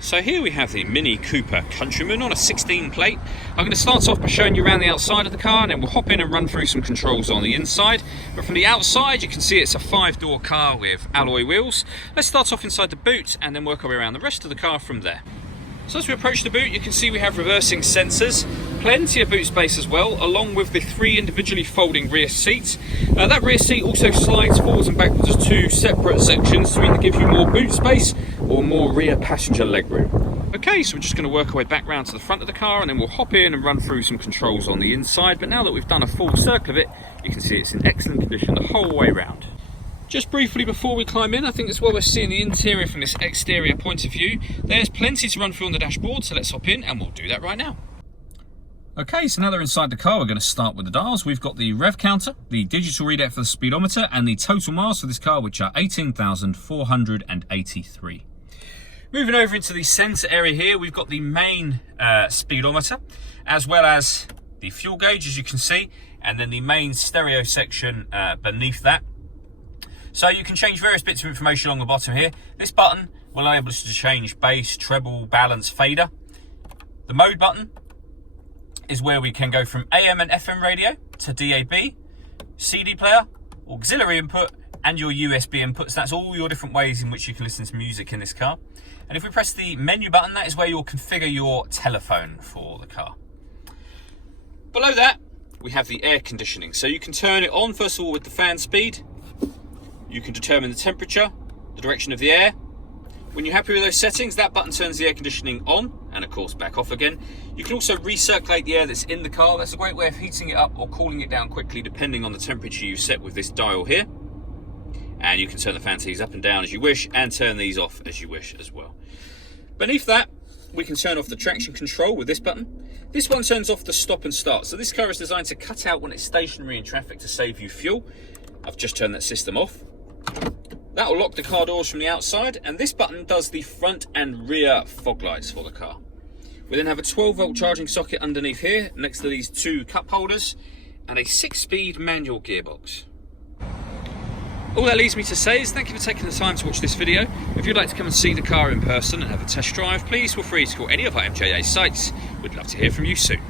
So here we have the Mini Cooper Countryman on a 16 plate. I'm going to start off by showing you around the outside of the car, and then we'll hop in and run through some controls on the inside. But from the outside you can see it's a 5-door car with alloy wheels. Let's start off inside the boot and then work our way around the rest of the car from there. So as we approach the boot, you can see we have reversing sensors, plenty of boot space as well, along with the 3 individually folding rear seats. That rear seat also slides forwards and backwards as 2 separate sections to either give you more boot space or more rear passenger legroom. Okay, so we're just going to work our way back round to the front of the car, and then we'll hop in and run through some controls on the inside. But now that we've done a full circle of it, you can see it's in excellent condition the whole way round. Just briefly before we climb in, I think it's well worth seeing the interior from this exterior point of view. There's plenty to run through on the dashboard, so let's hop in and we'll do that right now. Okay, so now they're inside the car, we're going to start with the dials. We've got the rev counter, the digital readout for the speedometer, and the total miles for this car, which are 18,483. Moving over into the centre area here, we've got the main speedometer, as well as the fuel gauge, as you can see, and then the main stereo section beneath that. So you can change various bits of information along the bottom here. This button will enable us to change bass, treble, balance, fader. The mode button is where we can go from AM and FM radio to DAB, CD player, auxiliary input, and your USB inputs. That's all your different ways in which you can listen to music in this car. And if we press the menu button, that is where you'll configure your telephone for the car. Below that, we have the air conditioning. So you can turn it on, first of all, with the fan speed. You can determine the temperature, the direction of the air. When you're happy with those settings, that button turns the air conditioning on, and of course back off again. You can also recirculate the air that's in the car. That's a great way of heating it up or cooling it down quickly, depending on the temperature you set with this dial here. And you can turn the fan settings up and down as you wish, and turn these off as you wish as well. Beneath that, we can turn off the traction control with this button. This one turns off the stop and start. So this car is designed to cut out when it's stationary in traffic to save you fuel. I've just turned that system off. That will lock the car doors from the outside, and this button does the front and rear fog lights for the car. We then have a 12-volt charging socket underneath here, next to these 2 cup holders, and a 6-speed manual gearbox. All that leaves me to say is thank you for taking the time to watch this video. If you'd like to come and see the car in person and have a test drive, please feel free to call any of our MJA sites. We'd love to hear from you soon.